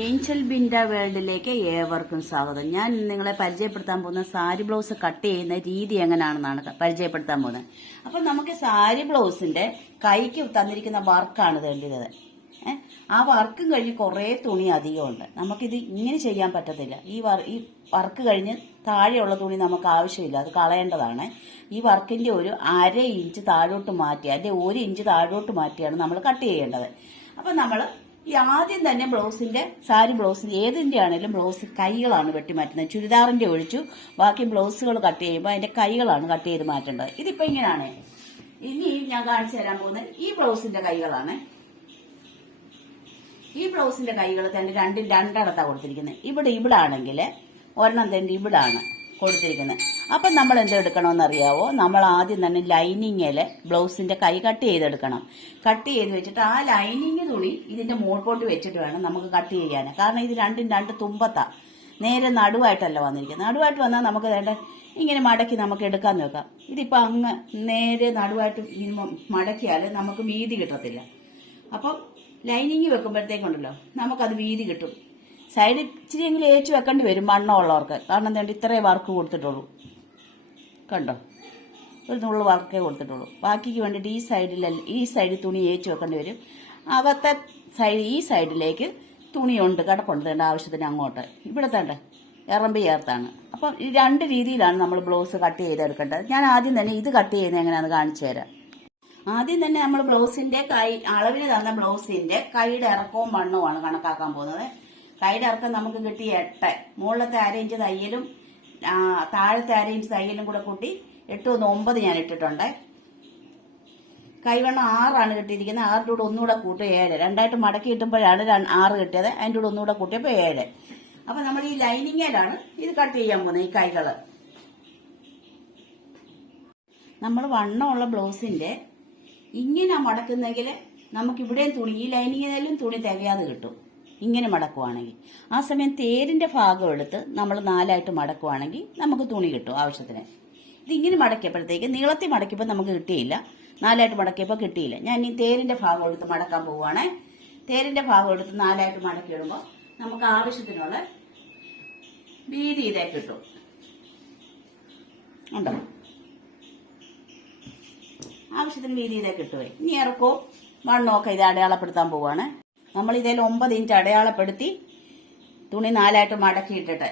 Angel Binda വേൾഡിലേക്ക് ഏവർക്കും സ്വാഗതം. ഞാൻ നിങ്ങളെ പരിചയപ്പെടുത്താൻ പോകുന്ന സാരി ബ്ലൗസ് കട്ട് ചെയ്യുന്ന രീതി എങ്ങനെയാണെന്നാണ് പരിചയപ്പെടുത്താൻ പോകുന്നത്. അപ്പൊ നമുക്ക് സാരി ബ്ലൗസിന്റെ കൈക്ക് തന്നിരിക്കുന്ന വർക്കാണ് വേണ്ടത്. ആ വർക്കും കഴിഞ്ഞ് കുറേ തുണി അധികമുണ്ട്. നമുക്കിത് ഇങ്ങനെ ചെയ്യാൻ പറ്റത്തില്ല. ഈ വർക്ക് കഴിഞ്ഞ് താഴെയുള്ള തുണി നമുക്ക് ആവശ്യമില്ല, അത് കളയേണ്ടതാണ്. ഈ വർക്കിന്റെ ഒരു 1/2 ഇഞ്ച് താഴോട്ട് മാറ്റി, അതിന്റെ 1 ഇഞ്ച് താഴോട്ട് മാറ്റിയാണ് നമ്മൾ കട്ട് ചെയ്യേണ്ടത്. അപ്പൊ നമ്മൾ ഈ ആദ്യം തന്നെ സാരി ബ്ലൗസിൽ ഏതിന്റെ ആണെങ്കിലും ബ്ലൗസ് കൈകളാണ് വെട്ടി മാറ്റുന്നത്. ചുരിദാറിന്റെ ഒഴിച്ചു ബാക്കി ബ്ലൗസുകൾ കട്ട് ചെയ്യുമ്പോൾ അതിന്റെ കൈകളാണ് കട്ട് ചെയ്ത് മാറ്റേണ്ടത്. ഇതിപ്പോ ഇങ്ങനെയാണ്. ഇനി ഞാൻ കാണിച്ചു തരാൻ പോകുന്നത് ഈ ബ്ലൗസിന്റെ കൈകളാണ്. ഈ ബ്ലൗസിന്റെ കൈകൾ തന്നെ രണ്ടിടത്താണ് കൊടുത്തിരിക്കുന്നത്. ഇവിടെ ആണെങ്കിൽ ഒരെണ്ണം തന്നെ ഇവിടാണ് കൊടുത്തിരിക്കുന്നത്. അപ്പൊ നമ്മൾ എന്തെടുക്കണമെന്ന് അറിയാവോ? നമ്മൾ ആദ്യം തന്നെ ലൈനിങ്ങില് ബ്ലൗസിന്റെ കൈ കട്ട് ചെയ്തെടുക്കണം. കട്ട് ചെയ്ത് വെച്ചിട്ട് ആ ലൈനിങ് തുണി ഇതിന്റെ മുകൾക്കോട്ട് വെച്ചിട്ട് വേണം നമുക്ക് കട്ട് ചെയ്യാൻ. കാരണം ഇത് രണ്ട് തുമ്പത്താ, നേരെ നടുവായിട്ടല്ല വന്നിരിക്കുന്നത്. നടുവായിട്ട് വന്നാൽ നമുക്ക് വേണ്ട ഇങ്ങനെ മടക്കി നമുക്ക് എടുക്കാന്ന് വെക്കാം. ഇതിപ്പോ അങ്ങ് നേരെ നടുവായിട്ട് മടക്കിയാൽ നമുക്ക് വീതി കിട്ടത്തില്ല. അപ്പം ലൈനിങ് വെക്കുമ്പോഴത്തേക്കുണ്ടല്ലോ നമുക്കത് വീതി കിട്ടും. സൈഡ് ഇച്ചിരിയെങ്കിലും ഏച്ചു വെക്കേണ്ടി വരും വണ്ണമുള്ളവർക്ക്. കാരണം എന്താ, ഇത്രേ വർക്ക് കൊടുത്തിട്ടുള്ളൂ. കണ്ടോ, ഒരു നുള്ളു വർക്കേ കൊടുത്തിട്ടുള്ളൂ. ബാക്കിക്ക് വേണ്ടിയിട്ട് ഈ സൈഡിൽ തുണി ഏച്ചു വെക്കേണ്ടി വരും. അകത്തെ ഈ സൈഡിലേക്ക് തുണിയുണ്ട്, കിടപ്പുണ്ട് തേണ്ട ആവശ്യത്തിന് അങ്ങോട്ട്. ഇവിടെ തേണ്ട ഇറമ്പി ചേർത്താണ്. അപ്പം ഈ 2 രീതിയിലാണ് നമ്മൾ ബ്ലൗസ് കട്ട് ചെയ്തെടുക്കേണ്ടത്. ഞാൻ ആദ്യം തന്നെ ഇത് കട്ട് ചെയ്യുന്നത് എങ്ങനെയാണെന്ന് കാണിച്ചു തരാം. ആദ്യം തന്നെ നമ്മൾ ബ്ലൗസിന്റെ അളവിന് തന്ന ബ്ലൗസിന്റെ കൈയുടെ ഇറക്കവും വണ്ണവുമാണ് കണക്കാക്കാൻ പോകുന്നത്. കൈയുടെ ഇറക്കം നമുക്ക് കിട്ടി 8, മുകളിലത്തെ 1/2 ഇഞ്ച് തയ്യലും താഴത്തെ 1/2 ഇഞ്ച് തയ്യലും കൂടെ കൂട്ടി 8 1 9 ഞാൻ ഇട്ടിട്ടുണ്ട്. കൈവണ്ണം 6 കിട്ടിയിരിക്കുന്നത്. 6 കൂടെ ഒന്നുകൂടെ കൂട്ടി 7. രണ്ടായിട്ട് മടക്കി കിട്ടുമ്പോഴാണ് 6 കിട്ടിയത്. അതിൻ്റെ കൂടെ ഒന്നുകൂടെ കൂട്ടിയപ്പോൾ 7. അപ്പൊ നമ്മൾ ഈ ലൈനിങ്ങിലാണ് ഇത് കട്ട് ചെയ്യാൻ പോകുന്നത്. ഈ കൈകള് നമ്മൾ വണ്ണമുള്ള ബ്ലൗസിന്റെ ഇങ്ങനെ മടക്കുന്നെങ്കിൽ നമുക്ക് ഇവിടെയും തുണി, ഈ ലൈനിങ്ങിലും തുണി തികയാതെ കിട്ടും ഇങ്ങനെ മടക്കുവാണെങ്കിൽ. ആ സമയം തേരിന്റെ ഭാഗം എടുത്ത് നമ്മൾ 4ആയിട്ട് മടക്കുവാണെങ്കിൽ നമുക്ക് തുണി കിട്ടും ആവശ്യത്തിന്. ഇതിങ്ങനെ മടക്കിയപ്പോഴത്തേക്ക് നീളത്തിൽ മടക്കിയപ്പോൾ നമുക്ക് കിട്ടിയില്ല, 4ആയിട്ട് മടക്കിയപ്പോൾ കിട്ടിയില്ല. ഞാൻ ഈ തേരിന്റെ ഭാഗം എടുത്ത് മടക്കാൻ പോവുകയാണെ. തേരിന്റെ ഭാഗം എടുത്ത് 4ആയിട്ട് മടക്കിയിടുമ്പോൾ നമുക്ക് ആവശ്യത്തിനുള്ള വീതി ഇതേ കിട്ടും. ഉണ്ടോ, ആവശ്യത്തിന് വീതി ഇതേ കിട്ടുവേ. ഇനി ഇറക്കോ വണ്ണോ ഒക്കെ ഇത് അടയാളപ്പെടുത്താൻ പോവാണ്. നമ്മൾ ഇതിൽ 9 ഇഞ്ച് അടയാളപ്പെടുത്തി തുണി 4ആയിട്ട് മടക്കിയിട്ടിട്ട്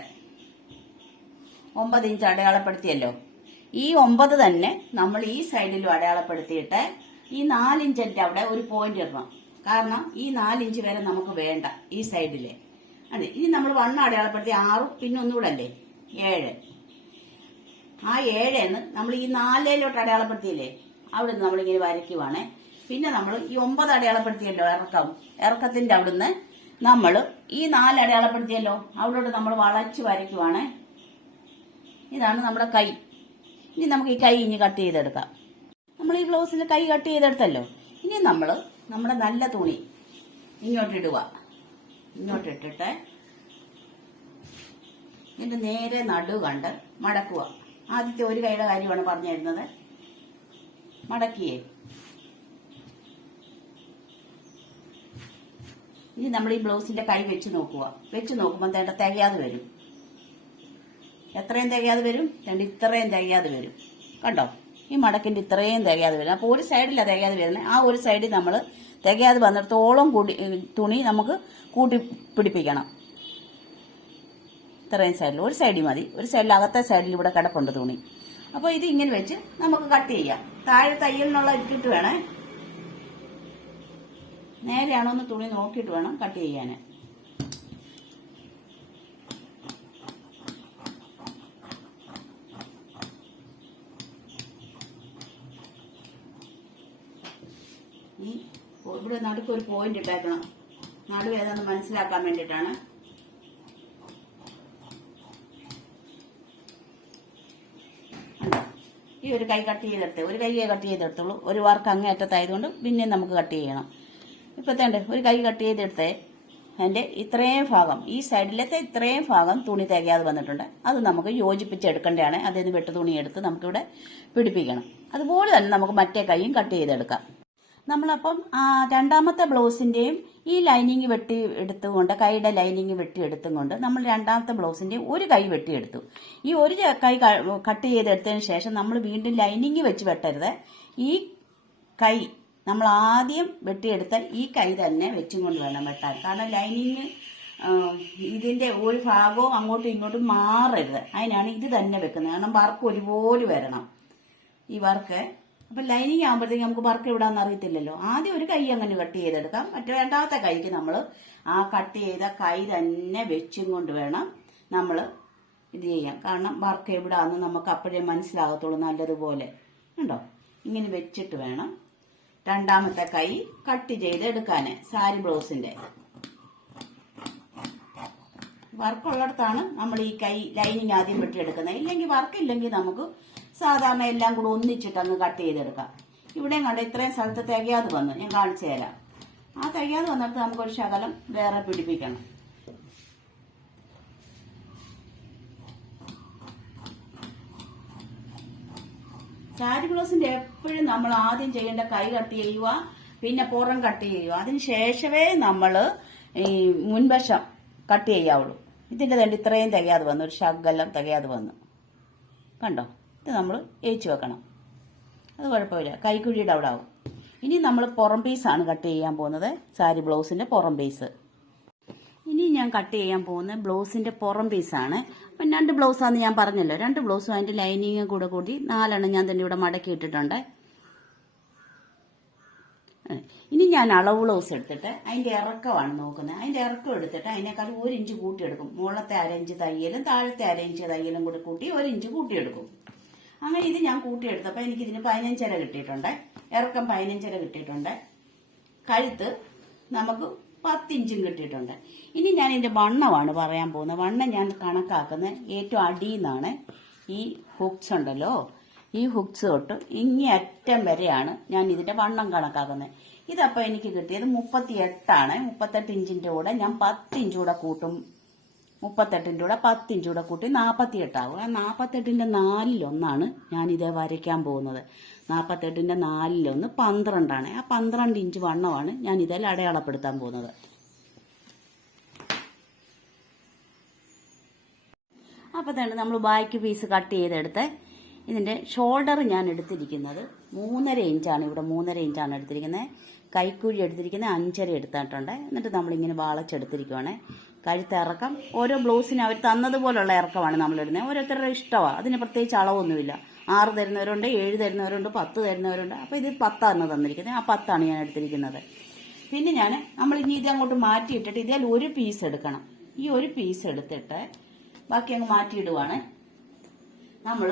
9 ഇഞ്ച് അടയാളപ്പെടുത്തിയല്ലോ. ഈ 9 തന്നെ നമ്മൾ ഈ സൈഡിലും അടയാളപ്പെടുത്തിയിട്ട് ഈ 4 ഇഞ്ചിന്റെ അവിടെ ഒരു പോയിന്റ് ഇടണം. കാരണം ഈ 4 ഇഞ്ച് വരെ നമുക്ക് വേണ്ട ഈ സൈഡില്. അതെ, ഇനി നമ്മൾ വണ്ണം അടയാളപ്പെടുത്തി 6, പിന്നെ ഒന്നുകൂടെ അല്ലേ 7. ആ 7 നമ്മൾ ഈ 4ലോട്ട് അടയാളപ്പെടുത്തിയില്ലേ, അവിടെ നിന്ന് നമ്മളിങ്ങനെ വരയ്ക്കുവാണേ. പിന്നെ നമ്മൾ ഈ 9 അടയാളപ്പെടുത്തിയല്ലോ ഇറക്കത്തിന്റെ അവിടുന്ന് നമ്മൾ ഈ 4 അടയാളപ്പെടുത്തിയല്ലോ, അവിടോട്ട് നമ്മൾ വളച്ച് വരയ്ക്കുവാണേ. ഇതാണ് നമ്മുടെ കൈ. ഇനി നമുക്ക് ഈ കൈ കട്ട് ചെയ്തെടുക്കാം. നമ്മൾ ഈ ബ്ലൗസിൽ കൈ കട്ട് ചെയ്തെടുത്തല്ലോ. ഇനി നമ്മൾ നമ്മുടെ നല്ല തുണി ഇങ്ങോട്ടിടുക. ഇങ്ങോട്ടിട്ടിട്ട് ഇതിന്റെ നേരെ നടു കണ്ട് മടക്കുക. ആദ്യത്തെ ഒരു കൈയുടെ കാര്യമാണ് പറഞ്ഞു തരുന്നത്. മടക്കിയേ. ഇനി നമ്മൾ ഈ ബ്ലൗസിന്റെ കൈ വെച്ച് നോക്കുക. വെച്ച് നോക്കുമ്പോൾ തേണ്ട തികയാതെ വരും. എത്രയും തികയാതെ വരും? ഇത്രയും തികയാതെ വരും. കണ്ടോ, ഈ മടക്കിന്റെ ഇത്രയും തികയാതെ വരും. അപ്പോൾ ഒരു സൈഡിലാണ് തികയാതെ വരുന്നത്. ആ ഒരു സൈഡിൽ നമ്മൾ തികയാതെ വന്നിടത്തോളം തുണി നമുക്ക് കൂട്ടി പിടിപ്പിക്കണം. ഇത്രയും സൈഡിൽ ഒരു സൈഡിൽ മതി. ഒരു സൈഡിൽ അകത്തെ സൈഡിൽ ഇവിടെ കിടപ്പുണ്ട് തുണി. അപ്പോൾ ഇത് ഇങ്ങനെ വെച്ച് നമുക്ക് കട്ട് ചെയ്യാം. താഴെ തയ്യലിനുള്ള ഇട്ടിട്ട് വേണേ, നേരെയാണോ എന്ന് തുണി നോക്കിയിട്ട് വേണം കട്ട് ചെയ്യാൻ. ഈ ഇവിടെ നടുക്ക് ഒരു പോയിന്റ് ഇട്ടേക്കണം. നടുവ് ഏതാന്ന് മനസ്സിലാക്കാൻ വേണ്ടിയിട്ടാണ്. ഈ ഒരു കൈ കട്ട് ചെയ്തെടുത്തേ, ഒരു കൈയെ കട്ട് ചെയ്തെടുത്തുള്ളൂ. ഒരു വർക്ക് അങ്ങേറ്റത്തായതുകൊണ്ട് പിന്നെ നമുക്ക് കട്ട് ചെയ്യണം. ഇപ്പത്തേണ്ട ഒരു കൈ കട്ട് ചെയ്തെടുത്തേ, അതിന്റെ ഇത്രയും ഭാഗം, ഈ സൈഡിലത്തെ ഇത്രയും ഭാഗം തുണി തികയാതെ വന്നിട്ടുണ്ട്. അത് നമുക്ക് യോജിപ്പിച്ചെടുക്കേണ്ടതാണ്. അതിൽ നിന്ന് വെട്ട് തുണി എടുത്ത് നമുക്കിവിടെ പിടിപ്പിക്കണം. അതുപോലെ തന്നെ നമുക്ക് മറ്റേ കൈയും കട്ട് ചെയ്തെടുക്കാം. നമ്മളപ്പം രണ്ടാമത്തെ ബ്ലൗസിന്റെയും ഈ ലൈനിങ് വെട്ടി എടുത്തുകൊണ്ട് കൈയുടെ ലൈനിങ് വെട്ടി എടുത്തുകൊണ്ട് നമ്മൾ രണ്ടാമത്തെ ബ്ലൗസിന്റെയും ഒരു കൈ വെട്ടിയെടുത്തു. ഈ ഒരു കൈ കട്ട് ചെയ്തെടുത്തതിന് ശേഷം നമ്മൾ വീണ്ടും ലൈനിങ് വെച്ച് വെട്ടരുത്. ഈ കൈ നമ്മൾ ആദ്യം വെട്ടിയെടുത്ത ഈ കൈ തന്നെ വെച്ചും കൊണ്ട് വേണം വെട്ടാൻ. കാരണം ലൈനിങ് ഇതിന്റെ ഒരു ഭാഗവും അങ്ങോട്ടും ഇങ്ങോട്ടും മാറരുത്. അതിനാണ് ഇത് തന്നെ വെക്കുന്നത്. കാരണം വർക്ക് ഒരുപോലെ വരണം ഈ വർക്ക്. അപ്പൊ ലൈനിങ് ആകുമ്പോഴത്തേക്ക് നമുക്ക് വർക്ക് എവിടാന്ന് അറിയത്തില്ലല്ലോ. ആദ്യം ഒരു കൈ അങ്ങനെ കട്ട് ചെയ്തെടുക്കാം. മറ്റേ രണ്ടാമത്തെ കൈക്ക് നമ്മൾ ആ കട്ട് ചെയ്ത കൈ തന്നെ വെച്ചും കൊണ്ട് വേണം നമ്മൾ ഇത് ചെയ്യാം. കാരണം വർക്ക് എവിടാന്ന് നമുക്ക് അപ്പോഴേ മനസ്സിലാകത്തുള്ളൂ നല്ലതുപോലെ. ഉണ്ടോ? ഇങ്ങനെ വെച്ചിട്ട് വേണം രണ്ടാമത്തെ കൈ കട്ട് ചെയ്തെടുക്കാന്. സാരി ബ്ലൗസിന്റെ വർക്കുള്ളിടത്താണ് നമ്മൾ ഈ കൈ ലൈനിങ് ആദ്യം വെട്ടിയെടുക്കുന്നത്. ഇല്ലെങ്കിൽ വർക്കില്ലെങ്കിൽ നമുക്ക് സാധാരണ എല്ലാം കൂടെ ഒന്നിച്ചിട്ട് അങ്ങ് കട്ട് ചെയ്തെടുക്കാം. ഇവിടെയും കണ്ട ഇത്രയും സ്ഥലത്ത് തികയാതെ വന്നു. ഞാൻ കാണിച്ചു തരാം. ആ തികയാതെ വന്നിട്ട് നമുക്കൊരു ശകലം വേറെ പിടിപ്പിക്കണം. സാരി ബ്ലൗസിന്റെ എപ്പോഴും നമ്മൾ ആദ്യം ചെയ്യേണ്ട കൈ കട്ട് ചെയ്യുക, പിന്നെ പുറം കട്ട് ചെയ്യുക. അതിന് ശേഷമേ നമ്മൾ ഈ മുൻവശം കട്ട് ചെയ്യാവുള്ളൂ. ഇതിന്റെ തന്നെ ഇത്രയും തികയാതെ വന്നു, ഒരു ശകലം തികയാതെ വന്നു. കണ്ടോ? ഇത് നമ്മൾ ഏച്ചു വെക്കണം. അത് കുഴപ്പമില്ല, കൈക്കുഴിയുടെ അവിടെ ആവും. ഇനി നമ്മൾ പുറം പീസാണ് കട്ട് ചെയ്യാൻ പോകുന്നത്. സാരി ബ്ലൗസിന്റെ പുറം പീസ്. ഇനി ഞാൻ കട്ട് ചെയ്യാൻ പോകുന്നത് ബ്ലൗസിന്റെ പുറം പീസാണ്. അപ്പം 2 ബ്ലൗസാന്ന് ഞാൻ പറഞ്ഞല്ലോ. 2 ബ്ലൗസും അതിന്റെ ലൈനിങ്ങും കൂടെ കൂടി 4 ഞാൻ തന്നെ ഇവിടെ മടക്കി ഇട്ടിട്ടുണ്ട്. ഇനി ഞാൻ അളവ് ബ്ലൗസ് എടുത്തിട്ട് അതിന്റെ ഇറക്കമാണ് നോക്കുന്നത്. അതിന്റെ ഇറക്കം എടുത്തിട്ട് അതിനേക്കാൾ 1 ഇഞ്ച് കൂട്ടിയെടുക്കും. മുകളത്തെ 1/2 ഇഞ്ച് തയ്യലും താഴത്തെ 1/2 ഇഞ്ച് തയ്യലും കൂടി കൂട്ടി 1 ഇഞ്ച് കൂട്ടിയെടുക്കും. അങ്ങനെ ഇത് ഞാൻ കൂട്ടിയെടുത്തപ്പോൾ എനിക്ക് ഇതിന് 15.5 കിട്ടിയിട്ടുണ്ട്. ഇറക്കം 15.5 കിട്ടിയിട്ടുണ്ട്. കഴുത്ത് നമുക്ക് 10 ഇഞ്ചും കിട്ടിയിട്ടുണ്ട്. ഇനി ഞാൻ ഇതിന്റെ വണ്ണമാണ് പറയാൻ പോകുന്നത്. വണ്ണം ഞാൻ കണക്കാക്കുന്നത് ഏറ്റവും അടിയിൽ നിന്നാണ്. ഈ ഹുക്സ് ഉണ്ടല്ലോ, ഈ ഹുക്സ് തൊട്ട് ഇങ്ങേ അറ്റം വരെയാണ് ഞാൻ ഇതിന്റെ വണ്ണം കണക്കാക്കുന്നത്. ഇതപ്പോൾ എനിക്ക് കിട്ടിയത് 38 38 ഇഞ്ചിന്റെ കൂടെ ഞാൻ 10 ഇഞ്ച് കൂടെ കൂട്ടും. 38ന്റെ കൂടെ 10 ഇഞ്ച് കൂടെ കൂട്ടി 48 ആവും. 48ന്റെ 4/1 ഞാൻ ഇതേ വരയ്ക്കാൻ പോകുന്നത്. 48ന്റെ 4/1 12. ആ 12 ഇഞ്ച് വണ്ണമാണ് ഞാൻ ഇതിൽ അടയാളപ്പെടുത്താൻ പോകുന്നത്. അപ്പോൾ തന്നെ നമ്മൾ ബാക്ക് പീസ് കട്ട് ചെയ്തെടുത്ത് ഇതിന്റെ ഷോൾഡർ ഞാൻ എടുത്തിരിക്കുന്നത് 3.5 ഇഞ്ചാണ്. ഇവിടെ 3.5 ഇഞ്ചാണ് എടുത്തിരിക്കുന്നത്. കൈക്കുഴി എടുത്തിരിക്കുന്നത് 5.5 എടുത്തിട്ടുണ്ട്. എന്നിട്ട് നമ്മളിങ്ങനെ വളച്ചെടുത്തിരിക്കുവാണ്. കഴുത്തിറക്കം ഓരോ ബ്ലൗസിന് അവർ തന്നതുപോലുള്ള ഇറക്കമാണ് നമ്മൾ ഇടുന്നത്. ഓരോരുത്തരുടെ ഇഷ്ടമാണ്. അതിന് പ്രത്യേകിച്ച് അളവൊന്നുമില്ല. 6 തരുന്നവരുണ്ട്, 7 തരുന്നവരുണ്ട്, 10 തരുന്നവരുണ്ട്. അപ്പോൾ ഇത് 10 തന്നിരിക്കുന്നത്. ആ 10 ഞാൻ എടുത്തിരിക്കുന്നത്. പിന്നെ നമ്മൾ ഇനി ഇത് അങ്ങോട്ട് മാറ്റിയിട്ടിട്ട് ഇതിൽ ഒരു പീസ് എടുക്കണം. ഈ ഒരു പീസ് എടുത്തിട്ട് ബാക്കി അങ്ങ് മാറ്റിയിടുവാണ്. നമ്മൾ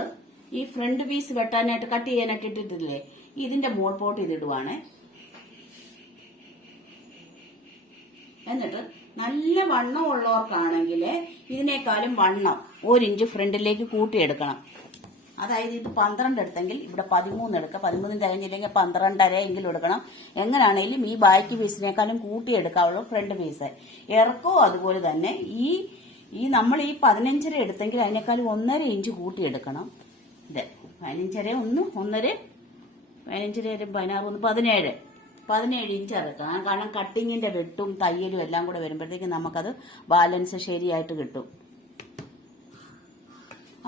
ഈ ഫ്രണ്ട് പീസ് വെട്ടാനായിട്ട് കട്ട് ചെയ്യാനായിട്ട് ഇട്ടിട്ടില്ലേ, ഇതിന്റെ മോൾ പോട്ട് ഇതിടുവാണ്. എന്നിട്ട് നല്ല വണ്ണം ഉള്ളവർക്കാണെങ്കിൽ ഇതിനേക്കാളും വണ്ണം 1 ഇഞ്ച് ഫ്രണ്ടിലേക്ക് കൂട്ടിയെടുക്കണം. അതായത് ഇത് 12 എടുത്തെങ്കിൽ ഇവിടെ 13 എടുക്കുക. 13 തികഞ്ഞില്ലെങ്കിൽ 12.5 എങ്കിലും എടുക്കണം. എങ്ങനെയാണെങ്കിലും ഈ ബാക്ക് പീസിനേക്കാളും കൂട്ടിയെടുക്കാവുള്ളൂ ഫ്രണ്ട് പീസ്. ഇറക്കവും അതുപോലെ തന്നെ. ഈ നമ്മൾ ഈ 15.5 എടുത്തെങ്കിൽ അതിനേക്കാളും 1.5 ഇഞ്ച് കൂട്ടിയെടുക്കണം. ഇത് 15.5 1.5 15 16 17 ഇഞ്ച് ഇറക്കണം. കാരണം കട്ടിങ്ങിന്റെ വെട്ടും തയ്യലും എല്ലാം കൂടെ വരുമ്പോഴത്തേക്ക് നമുക്കത് ബാലൻസ് ശരിയായിട്ട് കിട്ടും.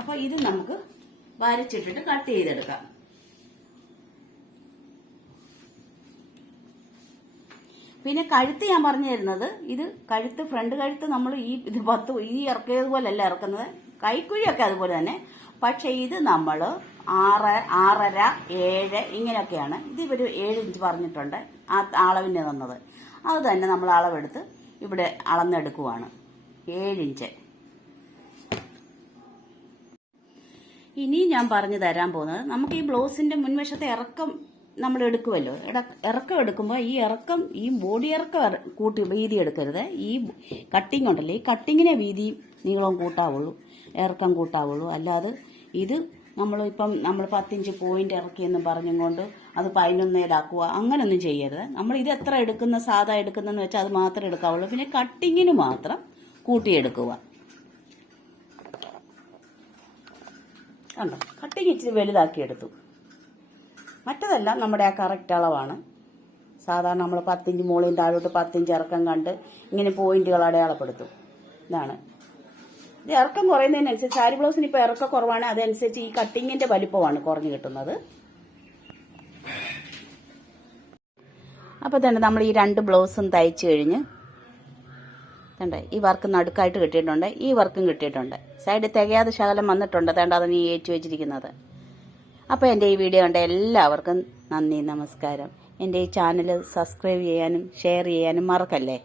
അപ്പൊ ഇത് നമുക്ക് വരച്ചിട്ടിട്ട് കട്ട് ചെയ്തെടുക്കാം. പിന്നെ കഴുത്ത് ഞാൻ പറഞ്ഞു തരുന്നത്, ഇത് കഴുത്ത് ഫ്രണ്ട് കഴുത്ത് നമ്മൾ ഈ 10 ഈ ഇറക്കിയതുപോലല്ല ഇറക്കുന്നത്. കൈക്കുഴിയൊക്കെ അതുപോലെ തന്നെ. പക്ഷെ ഇത് നമ്മൾ 6, 6.5, 7 ഇങ്ങനെയൊക്കെയാണ്. ഇത് ഇവർ 7 ഇഞ്ച് പറഞ്ഞിട്ടുണ്ട് ആ അളവിന് തന്നത്. അത് തന്നെ നമ്മൾ അളവെടുത്ത് ഇവിടെ അളന്നെടുക്കുവാണ്. 7 ഇഞ്ച്. ഇനി ഞാൻ പറഞ്ഞു തരാൻ പോകുന്നത്, നമുക്ക് ഈ ബ്ലൗസിന്റെ മുൻവശത്തെ ഇറക്കം നമ്മൾ എടുക്കുമല്ലോ. ഇറക്കം എടുക്കുമ്പോൾ ഈ ബോഡി ഇറക്കം വീതി എടുക്കരുത്. ഈ കട്ടിങ് ഉണ്ടല്ലോ, ഈ കട്ടിങ്ങിനെ വീതി നീളവും കൂട്ടാവുള്ളൂ, ഇറക്കം കൂട്ടാവുള്ളൂ. അല്ലാതെ ഇത് നമ്മൾ 10 ഇഞ്ച് പോയിന്റ് ഇറക്കിയെന്ന് പറഞ്ഞുകൊണ്ട് അത് 11 അങ്ങനൊന്നും ചെയ്യരുത്. നമ്മൾ ഇത് എത്ര എടുക്കുന്ന സാധാ എടുക്കുന്നതെന്ന് വെച്ചാൽ അത് മാത്രമേ എടുക്കാവുള്ളൂ. പിന്നെ കട്ടിങ്ങിന് മാത്രം കൂട്ടിയെടുക്കുക. കണ്ടോ? കട്ടിങ് ഇച്ചിരി വലുതാക്കി എടുത്തു. മറ്റതെല്ലാം നമ്മുടെ ആ കറക്റ്റ് അളവാണ്. സാധാരണ നമ്മൾ 10 ഇഞ്ച് മുകളിൽ താഴോട്ട് 10 ഇഞ്ച് ഇറക്കം കണ്ട് ഇങ്ങനെ പോയിന്റുകൾ അടയാളപ്പെടുത്തും. ഇതാണ് ഇത്. ഇറക്കം കുറയുന്നതിനനുസരിച്ച് സാരി ബ്ലൗസിന് ഇപ്പോൾ ഇറക്കം കുറവാണ്, അതനുസരിച്ച് ഈ കട്ടിങ്ങിന്റെ വലിപ്പമാണ് കുറഞ്ഞു കിട്ടുന്നത്. അപ്പോൾ തന്നെ നമ്മൾ ഈ 2 ബ്ലൗസും തയ്ച്ചു കഴിഞ്ഞ് കണ്ടേ, ഈ വർക്ക് നടുക്കായിട്ട് കിട്ടിയിട്ടുണ്ട്, ഈ വർക്കും കിട്ടിയിട്ടുണ്ട്. സൈഡ് തികയാതെ ശകലം വന്നിട്ടുണ്ട്, അതുകൊണ്ട് അതാണ് ഈ ഏച്ചു വെച്ചിരിക്കുന്നത്. അപ്പോൾ എൻ്റെ ഈ വീഡിയോ കണ്ട എല്ലാവർക്കും നന്ദി, നമസ്കാരം. എൻ്റെ ഈ ചാനൽ സബ്സ്ക്രൈബ് ചെയ്യാനും ഷെയർ ചെയ്യാനും മറക്കല്ലേ.